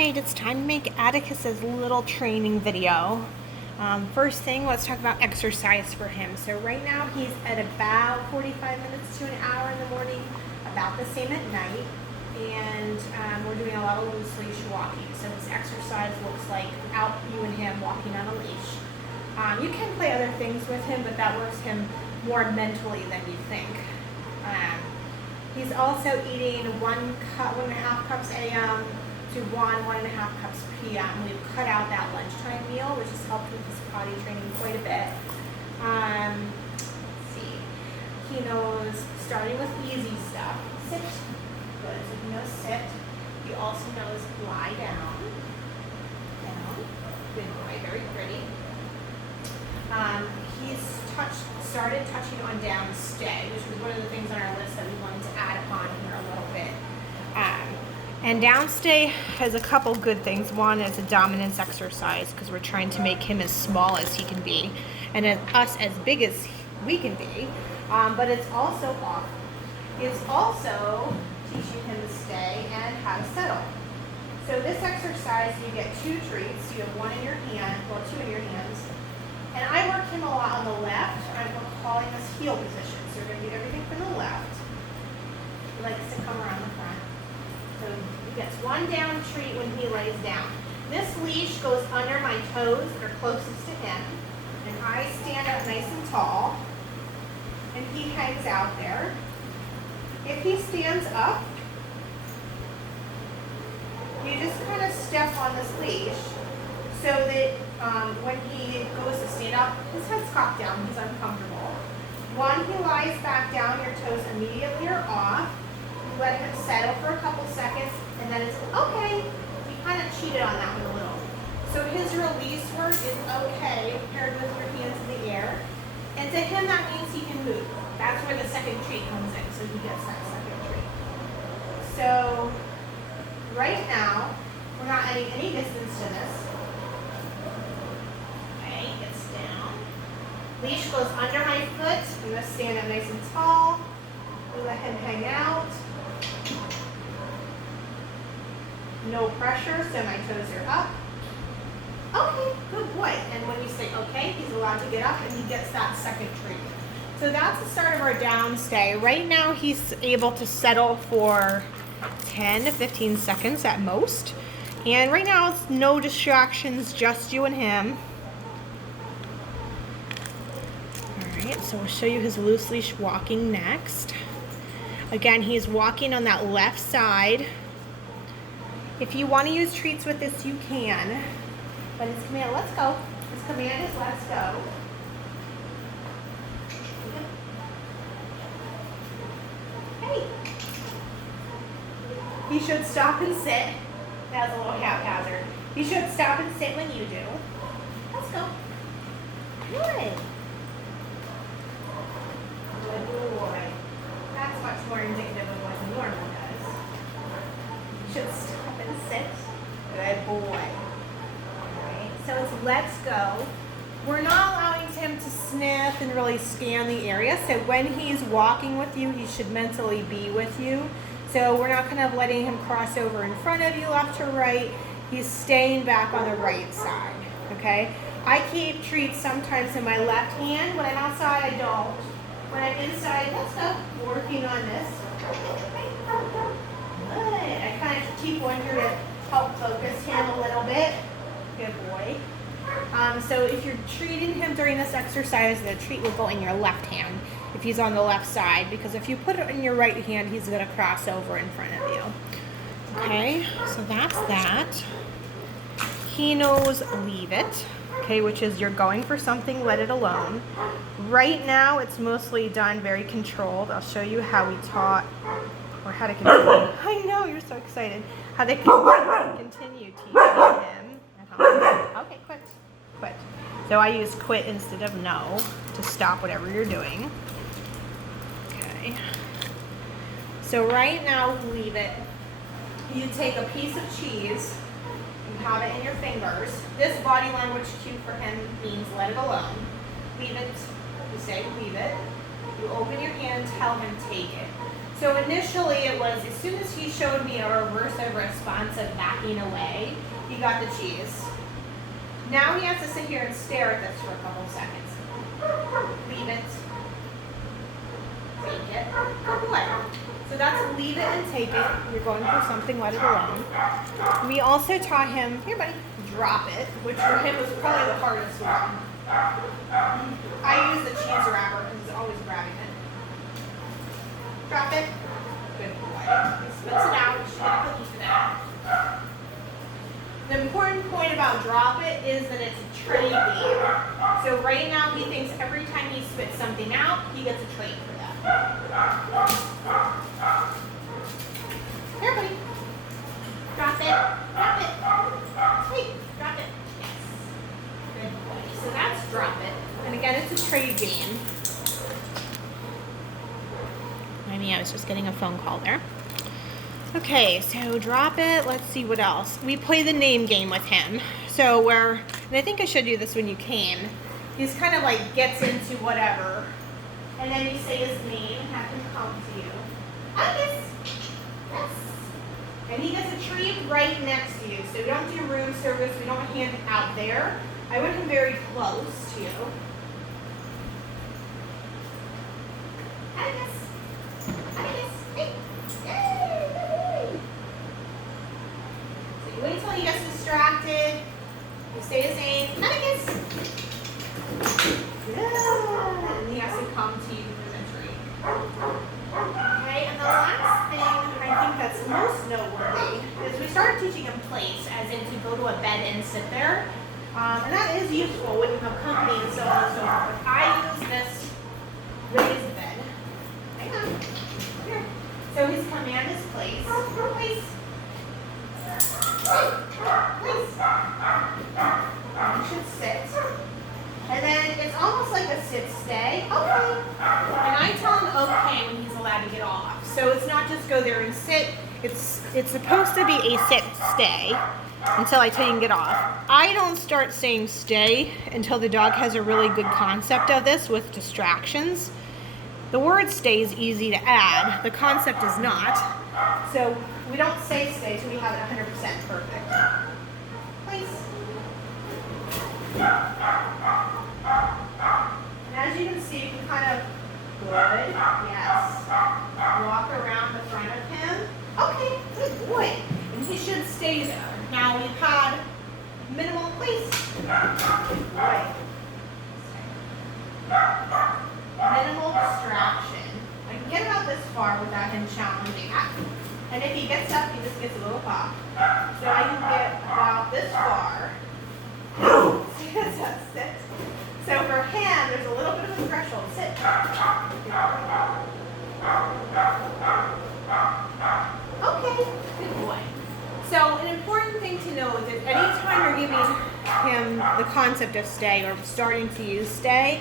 Alright, it's time to make Atticus's little training video. First thing, let's talk about exercise for him. So right now he's at about 45 minutes to an hour in the morning, about the same at night, and we're doing a lot of loose leash walking. So his exercise looks like out you and him walking on a leash. You can play other things with him, but that works him more mentally than you think. He's also eating 1.5 cups a.m. to 1.5 cups p.m. We've cut out that lunchtime meal, which has helped with his potty training quite a bit. Let's see. He knows, starting with easy stuff, sit. Good, so he knows sit. He also knows lie down. Down. Good boy, very pretty. He's started touching on down stay, which was one of the things on our list that we wanted to add upon here a little bit. And down stay has a couple good things. One is a dominance exercise because we're trying to make him as small as he can be and us as big as we can be. But it's also off. It's also teaching him to stay and how to settle. So this exercise, you get 2 treats. You have one in your hand, well, 2 in your hands. And I work him a lot on the left. I'm calling this heel position. So we're going to do everything from the left. He likes to come around the front. So he gets 1 down treat when he lays down. This leash goes under my toes that are closest to him. And I stand up nice and tall. And he hangs out there. If he stands up, you just kind of step on this leash so that when he goes to stand up, his head's cocked down, he's uncomfortable. When he lies back down, your toes immediately are off. You let him settle for a couple seconds, and then it's okay. You kind of cheated on that one a little. So his release word is okay, paired with your hands in the air. And to him, that means he can move. That's where the second treat comes in, so he gets that second treat. So right now, we're not adding any distance to this. Leash goes under my foot. I'm going to stand up nice and tall. We let him hang out. No pressure, so my toes are up. Okay, good boy. And when you say okay, he's allowed to get up and he gets that second treat. So that's the start of our down stay. Right now he's able to settle for 10 to 15 seconds at most. And right now it's no distractions, just you and him. So we'll show you his loose leash walking next. Again, he's walking on that left side. If you want to use treats with this, you can. But his command, let's go. His command is let's go. Hey. He should stop and sit. That's a little haphazard. He should stop and sit when you do. Let's go. Good. Good boy. That's much more indicative of what he normally does. Should stop and sit. Good boy. Alright, so it's let's go. We're not allowing him to sniff and really scan the area. So when he's walking with you, he should mentally be with you. So we're not kind of letting him cross over in front of you left or right. He's staying back on the right side. Okay? I keep treats sometimes in my left hand. When I'm outside, I don't. When I'm inside, let's go, working on this. Good. I kind of keep one here to help focus him a little bit. Good boy. So if you're treating him during this exercise, the treat will go in your left hand if he's on the left side, because if you put it in your right hand, he's going to cross over in front of you. Okay, so that's that. He knows leave it. Okay, which is you're going for something, let it alone. Right now, it's mostly done very controlled. I'll show you how we taught, or how to continue. I know, you're so excited. How to continue teaching him at home. Okay, quit. Quit. So I use quit instead of no to stop whatever you're doing. Okay. So right now, leave it. You take a piece of cheese. You have it in your fingers. This body language cue for him means let it alone. Leave it. You say leave it. You open your hand and tell him take it. So initially it was, as soon as he showed me a reverse of response of backing away, he got the cheese. Now he has to sit here and stare at this for a couple seconds. Leave it. Take it. Good boy. So that's leave it and take it. You're going through something, let it alone. We also taught him, here buddy, drop it, which for him was probably the hardest one. I use the cheese wrapper because he's always grabbing it. Drop it. Good boy. He spits it out. You should get a cookie for that. The important point about drop it is that it's a trade game. So right now he thinks every time he spits something out, he gets a trade for that. There, buddy. Drop it. Drop it. Hey, drop it. Yes. Good boy. So that's drop it. And again, it's a trade game. I mean, I was just getting a phone call there. Okay, so drop it. Let's see what else. We play the name game with him. So and I think I showed you this when you came. He's kind of like gets into whatever. And then you say his name, have him come to you. Atticus. Yes. And he gets a treat right next to you. So we don't do room service. We don't hand it out there. I want him very close to you. Atticus. Atticus. Hey. Yay. So you wait until he gets distracted. You say his name. Atticus. Yeah. And he has to come to you for the treat. Okay, and the last thing I think that's most noteworthy is we started teaching him place, as in to go to a bed and sit there. And that is useful when you have company and so on and so forth. I use this raised bed. Hang on. Here. So his command is place. Place. Place. You should sit. And then it's almost like a sit stay. Okay. And I tell him okay when he's allowed to get off. So it's not just go there and sit. It's supposed to be a sit stay until I tell you to get off. I don't start saying stay until the dog has a really good concept of this with distractions. The word stay is easy to add. The concept is not. So we don't say stay until we have it 100% perfect. Please. And as you can see, you can kind of, good, yes. Walk around the front of him. Okay, good boy. And he should stay there. Now we've had minimal place. Good boy. Minimal distraction. I can get about this far without him challenging that. And if he gets up, he just gets a little pop. So I can get about this far. Sit. So for him, there's a little bit of a threshold. Sit. Okay, good boy. So an important thing to know is that anytime you're giving him the concept of stay or starting to use stay,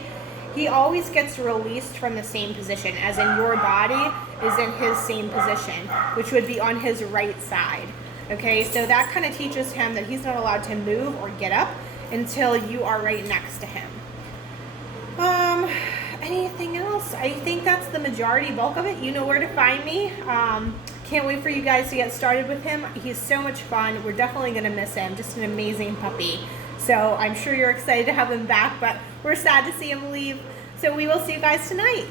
he always gets released from the same position, as in your body is in his same position, which would be on his right side. Okay, so that kind of teaches him that he's not allowed to move or get up until you are right next to him. Anything else? I think that's the majority bulk of it. You know where to find me. Can't wait for you guys to get started with him. He's so much fun. We're definitely going to miss him. Just an amazing puppy. So I'm sure you're excited to have him back, but we're sad to see him leave. So we will see you guys tonight.